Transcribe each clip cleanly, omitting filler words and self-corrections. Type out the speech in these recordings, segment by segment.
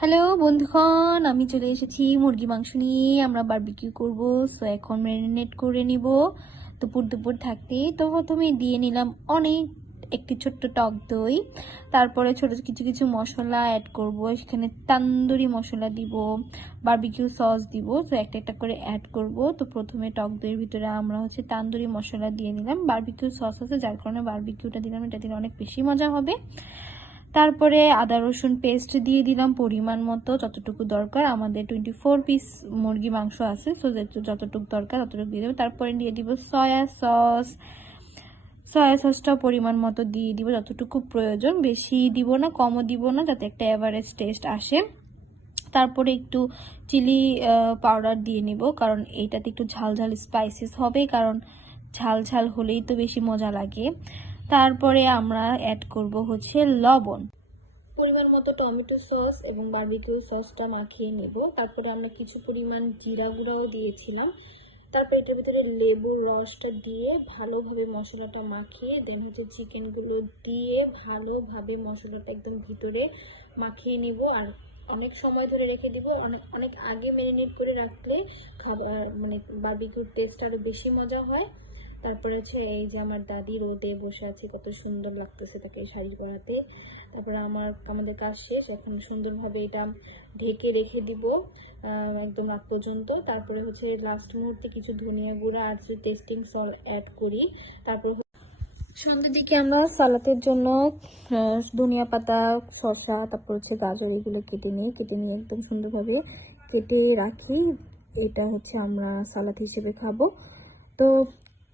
Hello বন্ধুগণ, আমি চলে এসেছি মুরগি মাংস নিয়ে। আমরা বারবিকিউ করব। সো এখন ম্যারিনেট করে নিব দুপুর থাকতে। তো প্রথমে দিয়ে নিলাম একটি ছোট্ট টক দই। তারপরে ছোট কিছু কিছু মশলা অ্যাড করব। সেখানে তান্দুরি মশলা দিব, বারবিকিউ সস দিব। তো একটা একটা করে অ্যাড করব। তো প্রথমে টক দইয়ের ভিতরে আমরা তান্দুরি মশলা দিয়ে নিলাম। বারবিকিউ সস আছে, যার কারণে বারবিকিউটা দিলাম। এটা দিলে অনেক বেশি মজা হবে। তারপরে আদা রসুন পেস্ট দিয়ে দিলাম পরিমাণ মতো, যতটুকু দরকার। আমাদের 24 পিস মুরগি মাংস আছে, সো যতটুকু দরকার ততটুকু দিয়ে দেবো। তারপরে দিয়ে দিব সয়া সসটা পরিমাণ মতো দিয়ে দিব, যতটুকু প্রয়োজন। বেশি দিব না, কমও দিব না, যাতে একটা এভারেজ টেস্ট আসে। তারপরে একটু চিলি পাউডার দিয়ে নিব, কারণ এইটাতে একটু ঝাল ঝাল স্পাইসিস হবে, কারণ ঝাল ঝাল হলেই তো বেশি মজা লাগে। তারপরে আমরা অ্যাড করব লবণ, পরিমাণ মতো টমেটো সস এবং বারবিকিউ সসটা মাখিয়ে নেব। তারপরে আমরা কিছু পরিমাণ জিরা গুঁড়াও দিয়েছিলাম। তারপর এটার ভিতরে লেবুর রসটা দিয়ে ভালোভাবে মশলাটা মাখিয়ে দেন চিকেনগুলো দিয়ে ভালোভাবে মশলাটা একদম ভিতরে মাখিয়ে নিব। আর অনেক সময় ধরে রেখে দিব। অনেক আগে ম্যারিনেট করে রাখলে খাবার বারবিকিউর টেস্ট আরও বেশি মজা হয়। তারপরে এই যে আমার দাদি রোদে বসে আছে, কত সুন্দর লাগতেছে তাকে শাড়ি পরাতে। তারপরে আমাদের কাজ শেষ। এখন সুন্দরভাবে এটা ঢেকে রেখে দিব একদম রাত পর্যন্ত। তারপরে লাস্ট মুহূর্তে কিছু ধনিয়া গুঁড়া আর টেস্টিং সল্ট অ্যাড করি। তারপর সন্ধ্যের দিকে আমরা সালাতের জন্য ধনিয়া পাতা, শসা, তারপর গাজর, এগুলো কেটে নিয়ে একদম সুন্দরভাবে কেটে রাখি। এটা আমরা সালাদ হিসেবে খাবো। তো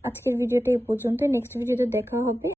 আজকের ভিডিওটা এই পর্যন্ত। নেক্সট ভিডিওতে দেখা হবে।